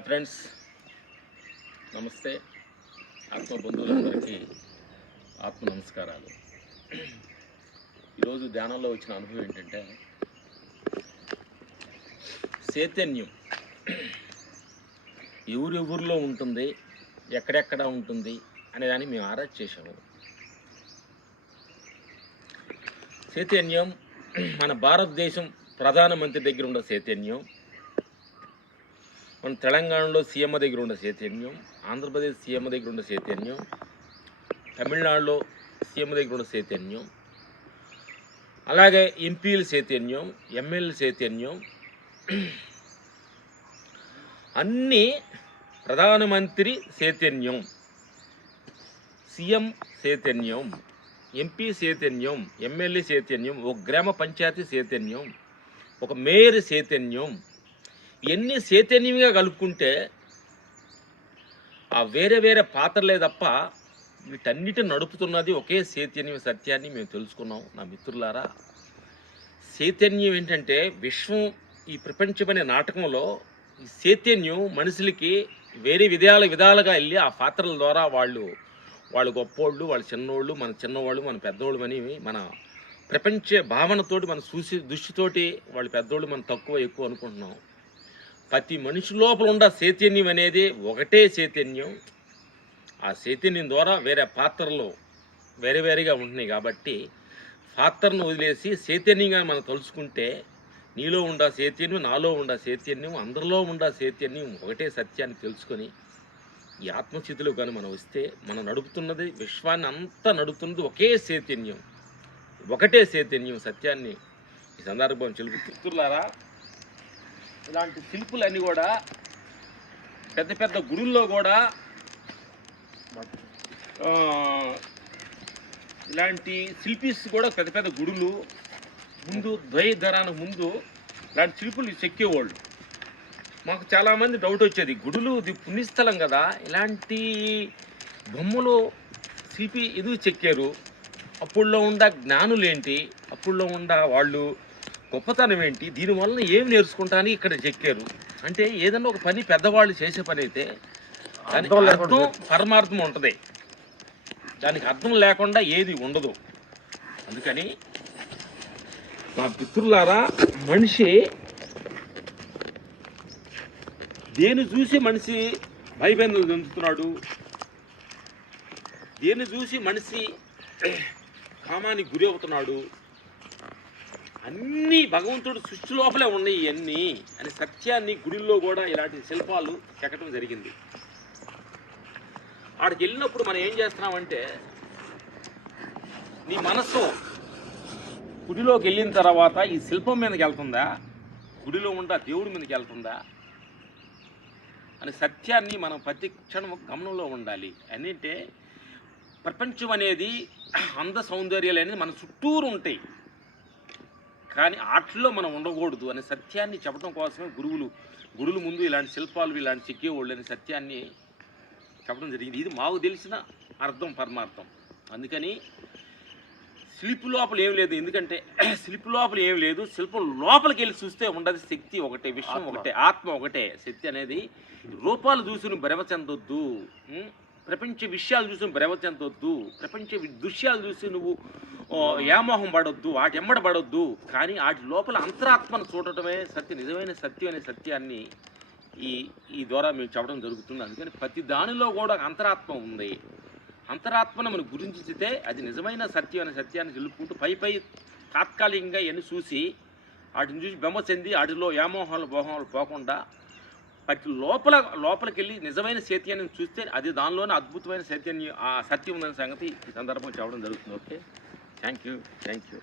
Hi friends. నమస్తే. ఆత్మ బంధువులందరికీ ఆత్మ నమస్కారాలు ఈరోజు ధ్యానంలో వచ్చిన అనుభవం ఏంటంటే చైతన్యం ఎవరెవరిలో ఉంటుంది ఎక్కడెక్కడ ఉంటుంది అనేదాన్ని మేము ఆరాధ చేసాము చైతన్యం మన భారతదేశం ప్రధానమంత్రి దగ్గర ఉన్న చైతన్యం. మన తెలంగాణలో సీఎం దగ్గర ఉన్న చైతన్యం ఆంధ్రప్రదేశ్ సీఎం దగ్గర ఉన్న చైతన్యం తమిళనాడులో సీఎం దగ్గర ఉన్న చైతన్యం అలాగే ఎంపీల చైతన్యం ఎమ్మెల్యే చైతన్యం. అన్నీ ప్రధానమంత్రి చైతన్యం సీఎం చైతన్యం ఎంపీ చైతన్యం ఎమ్మెల్యే చైతన్యం ఒక గ్రామ పంచాయతీ చైతన్యం ఒక మేయర్ చైతన్యం ఎన్ని చైతన్యంగా కలుపుకుంటే ఆ వేరే వేరే పాత్రలే తప్ప వీటన్నిటిని నడుపుతున్నది ఒకే చైతన్యం సత్యాన్ని మేము తెలుసుకున్నాం నా మిత్రులారా. చైతన్యం ఏంటంటే విశ్వం ఈ ప్రపంచమనే నాటకంలో ఈ చైతన్యం మనుషులకి వేరే విధాల విధాలుగా వెళ్ళి ఆ పాత్రల ద్వారా వాళ్ళు వాళ్ళు గొప్పోళ్ళు వాళ్ళు చిన్నోళ్ళు మన చిన్నవాళ్ళు మన పెద్దోళ్ళు అని మన ప్రపంచ భావనతోటి మన చూసి దృష్టితోటి వాళ్ళు పెద్దోళ్ళు మనం తక్కువ ఎక్కువ అనుకుంటున్నాం. ప్రతి మనిషి లోపల ఉన్న చైతన్యం అనేది ఒకటే చైతన్యం. ఆ చైతన్యం ద్వారా వేరే పాత్రలు వేరే వేరేగా ఉంటున్నాయి కాబట్టి పాత్రను వదిలేసి చైతన్యంగా మనం తలుచుకుంటే నీలో ఉండా చైతన్యం నాలో ఉండా చైతన్యం అందరిలో ఉండా చైతన్యం ఒకటే సత్యాన్ని తెలుసుకొని ఈ ఆత్మస్థితిలో కానీ మనం వస్తే మనం నడుపుతున్నది విశ్వాన్ని అంతా నడుపుతున్నది ఒకే చైతన్యం. ఒకటే చైతన్యం సత్యాన్ని ఈ సందర్భం చెలుపుతున్నారా ఇలాంటి శిల్పులన్నీ కూడా పెద్ద పెద్ద గుడుల్లో కూడా ఇలాంటి శిల్పీస్ కూడా పెద్ద పెద్ద గుడులు ముందు ద్వైధరానికి ముందు ఇలాంటి శిల్పులు చెక్కేవాళ్ళు. మాకు చాలామంది డౌట్ వచ్చేది గుడులు ఇది పుణ్యస్థలం కదా ఇలాంటి బొమ్మలు శిల్పి ఎందుకు చెక్కారు? అప్పుడులో ఉండ జ్ఞానులు ఏంటి? అప్పుడులో ఉండ వాళ్ళు? గొప్పతనం ఏంటి? దీనివల్ల ఏం నేర్చుకుంటానికి ఇక్కడ చెక్కారు. అంటే ఏదన్నా ఒక పని పెద్దవాళ్ళు చేసే పని అయితే దానికి అర్థం పరమార్థం ఉంటుంది. దానికి అర్థం లేకుండా ఏది ఉండదు. అందుకని మా పితృలారా మనిషి దేని చూసి మనిషి భయబంధులు చెందుతున్నాడు? దేన్ని చూసి మనిషి కామానికి గురి అవుతున్నాడు? అన్నీ భగవంతుడు సృష్టి లోపలే ఉన్నాయి ఇవన్నీ అనే సత్యాన్ని గుడిల్లో కూడా ఇలాంటి శిల్పాలు చెక్కడం జరిగింది. ఆడికి వెళ్ళినప్పుడు మనం ఏం చేస్తున్నామంటే నీ మనస్సు గుడిలోకి వెళ్ళిన తర్వాత ఈ శిల్పం మీదకి వెళ్తుందా? గుడిలో ఉండా దేవుడి మీదకి వెళ్తుందా? అనే సత్యాన్ని మనం ప్రతి క్షణం గమనంలో ఉండాలి. అంటే ప్రపంచం అనేది అంద సౌందర్యాలు అనేది మన చుట్టూరు ఉంటాయి. కానీ ఆటల్లో మనం ఉండకూడదు అనే సత్యాన్ని చెప్పడం కోసమే గురువులు గురువుల ముందు ఇలాంటి శిల్పాలు ఇలాంటి చెక్కేవాళ్ళు అనే సత్యాన్ని చెప్పడం జరిగింది. ఇది మాకు తెలిసిన అర్థం పరమార్థం. అందుకని శిల్పు లోపల ఏం లేదు. ఎందుకంటే శిల్పు లోపల ఏం లేదు. శిల్పం లోపలికి వెళ్ళి చూస్తే ఉండదు. శక్తి ఒకటే విశ్వం ఆత్మ. ఒకటే ఆత్మ ఒకటే. శక్తి అనేది రూపాలు చూసి నువ్వు భ్రమ చెందొద్దు? ప్రపంచ విషయాలు చూసి నువ్వు భ్రమ చెందొద్దు ప్రపంచ దృశ్యాలు చూసి నువ్వు ఓ, వ్యామోహం పడొద్దు వాటి ఎమ్మడ పడొద్దు కానీ వాటి లోపల అంతరాత్మను చూడటమే సత్య నిజమైన సత్యం అనే సత్యాన్ని ఈ ఈ ద్వారా మీకు చెప్పడం జరుగుతుంది. అందుకని ప్రతి దానిలో కూడా అంతరాత్మ ఉంది. అంతరాత్మను మనం గురించితే అది నిజమైన సత్యం అనే సత్యాన్ని తెలుపుకుంటూ పై పై తాత్కాలికంగా ఎన్ని చూసి వాటిని చూసి బెమ్మ చెంది వాటిలో వ్యామోహాలు భోహాలు పోకుండా ప్రతి లోపల లోపలికి వెళ్ళి నిజమైన చైతన్యం చూస్తే అది దానిలోనే అద్భుతమైన చైతన్యం ఆ సత్యం ఉందనే సంగతి ఈ సందర్భం చెప్పడం జరుగుతుంది. Okay thank you thank you